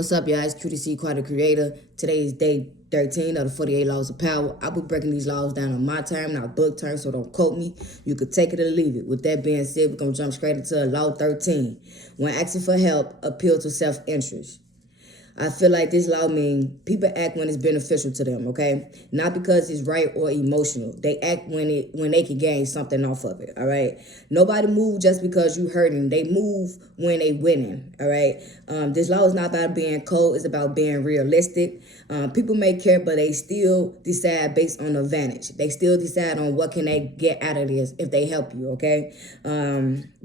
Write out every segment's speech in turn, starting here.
What's up, y'all? It's QTC Quad Creator. Today is day 13 of the 48 Laws of Power. I'll be breaking these laws down on my term, not book term, so don't quote me. You could take it or leave it. With that being said, we're going to jump straight into Law 13. When asking for help, appeal to self-interest. I feel like this law means people act when it's beneficial to them, okay? Not because it's right or emotional. They act when they can gain something off of it, all right? Nobody move just because you hurting. They move when they winning, all right? This law is not about being cold. It's about being realistic. People may care, but they still decide based on advantage. They still decide on what can they get out of this if they help you, okay?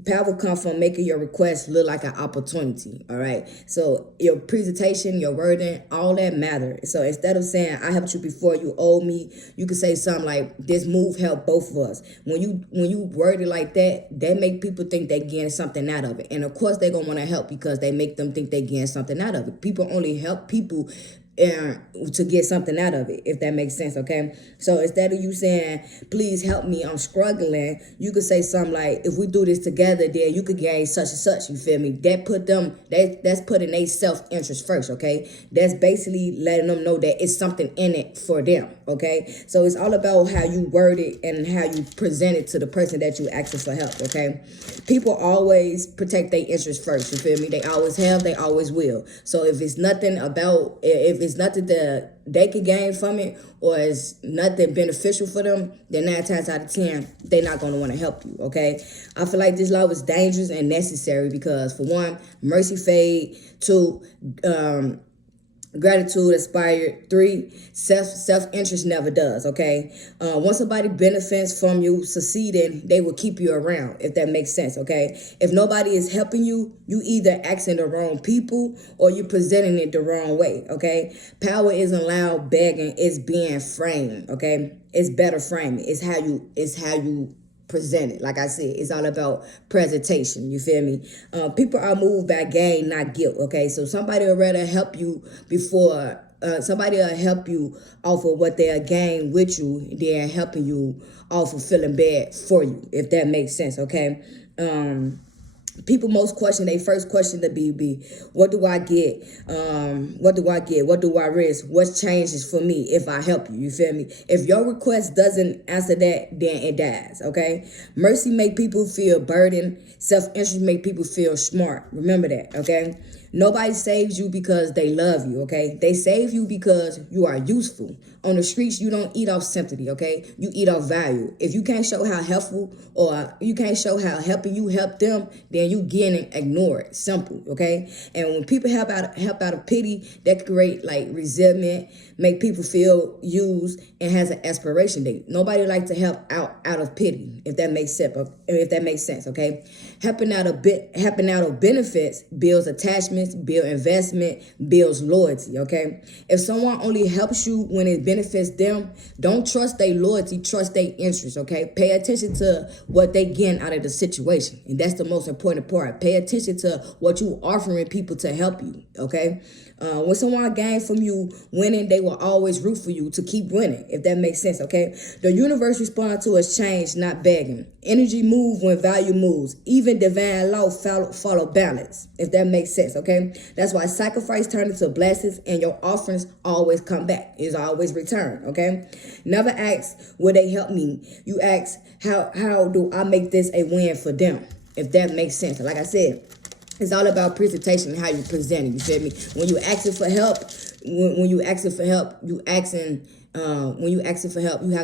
Power comes from making your request look like an opportunity, all right? So your presentation, your wording, all that matter. So instead of saying, I helped you before, you owe me, you could say something like, this move helped both of us. When you word it like that, that make people think they're getting something out of it. And of course, they're going to want to help because they make them think they're getting something out of it. People only help people to get something out of it, if that makes sense, okay? So instead of you saying, please help me, I'm struggling, you could say something like, if we do this together, then you could gain such and such, you feel me? That's putting their self-interest first, okay? That's basically letting them know that it's something in it for them, okay? So it's all about how you word it and how you present it to the person that you asking for help, okay? People always protect their interest first, you feel me? They always have, they always will. So if it's nothing that they can gain from it, or it's nothing beneficial for them, then 9 times out of 10, they're not going to want to help you, okay? I feel like this law is dangerous and necessary because, for one, mercy fade. 2, gratitude expired. 3, self-interest never does, okay? Once somebody benefits from you succeeding, they will keep you around, if that makes sense, okay? If nobody is helping you, you either asking the wrong people or you presenting it the wrong way, okay? Power isn't loud begging, it's being framed, okay? It's better framing. It's how you present it. Like I said, it's all about presentation. You feel me? People are moved by gain, not guilt. Okay, so somebody will rather help you before. Somebody will help you off of what they'll gain with you than helping you off of feeling bad for you. If that makes sense. Okay. People most question, they first question the BB, what do I get? What do I get? What do I risk? What changes for me if I help you? You feel me? If your request doesn't answer that, then it dies, okay? Mercy make people feel burdened. Self-interest make people feel smart. Remember that, okay? Nobody saves you because they love you, okay? They save you because you are useful. On the streets, you don't eat off sympathy, okay? You eat off value. If you can't show how helpful or you can't show how helping you help them, then you getting ignored. Simple, okay? And when people help out of pity, that can create like resentment, make people feel used, and has an expiration date. Nobody likes to help out of pity, if that makes sense. If that makes sense, okay? Helping out of benefits builds attachments, builds investment, builds loyalty, okay? If someone only helps you when it benefits them, don't trust their loyalty, trust their interest, okay? Pay attention to what they getting out of the situation. And that's the most important part. Pay attention to what you offering people to help you, okay? When someone gains from you winning, they will always root for you to keep winning, if that makes sense, okay? The universe responds to its change, not begging. Energy moves when value moves. Even divine law follow balance, if that makes sense, okay? That's why sacrifice turns into blessings and your offerings always come back. It's always returned, okay? Never ask, will they help me? You ask, how do I make this a win for them? If that makes sense. Like I said, it's all about presentation and how you present it. You feel me? When you asking for help, when you asking for help, you have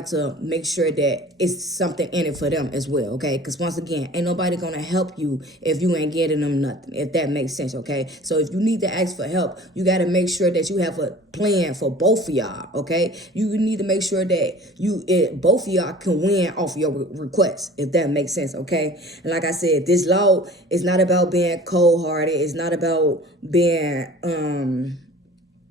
to make sure that it's something in it for them as well, okay? Because once again, ain't nobody gonna help you if you ain't getting them nothing, if that makes sense, okay? So if you need to ask for help, you gotta make sure that you have a plan for both of y'all, okay? You need to make sure that both of y'all can win off your request, if that makes sense, okay? And like I said, this law is not about being cold-hearted. It's not about being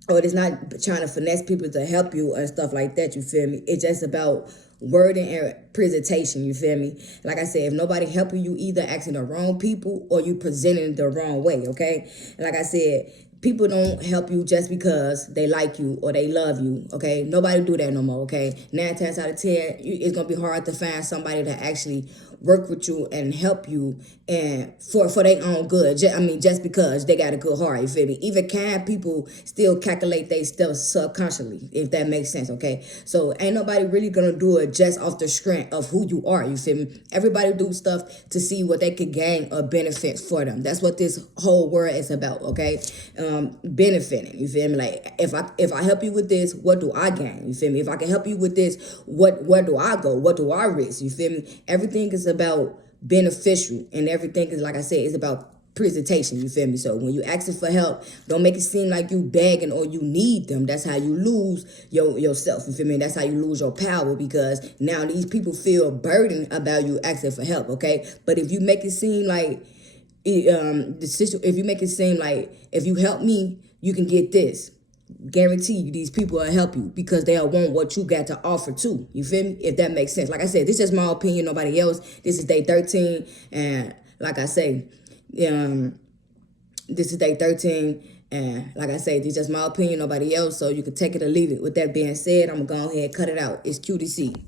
or it's not trying to finesse people to help you and stuff like that, you feel me? It's just about wording and presentation, you feel me? Like I said, if nobody helping you, either asking the wrong people or you presenting the wrong way, okay? And like I said, people don't help you just because they like you or they love you, okay? Nobody do that no more, okay? 9 times out of 10, it's going to be hard to find somebody to actually work with you and help you and for their own good. Just because they got a good heart, you feel me? Even kind people still calculate their stuff subconsciously, if that makes sense, okay? So ain't nobody really gonna do it just off the strength of who you are, you feel me? Everybody do stuff to see what they could gain or benefit for them. That's what this whole world is about, okay? Benefiting, you feel me? Like if I help you with this, what do I gain? You feel me? If I can help you with this, where do I go? What do I risk? You feel me? Everything is about beneficial, and everything is, like I said, is about presentation, you feel me? So when you asking for help, don't make it seem like you begging or you need them. That's how you lose yourself, you feel me? That's how you lose your power, because now these people feel burdened about you asking for help, okay? But if you make it seem like if you make it seem like if you help me, you can get this. Guarantee you these people will help you because they'll want what you got to offer too. You feel me? If that makes sense. Like I said, this is my opinion, nobody else. This is day 13. And like I say, this is day 13. And like I say, this is just my opinion, nobody else. So you can take it or leave it. With that being said, I'm going to go ahead and cut it out. It's QDC.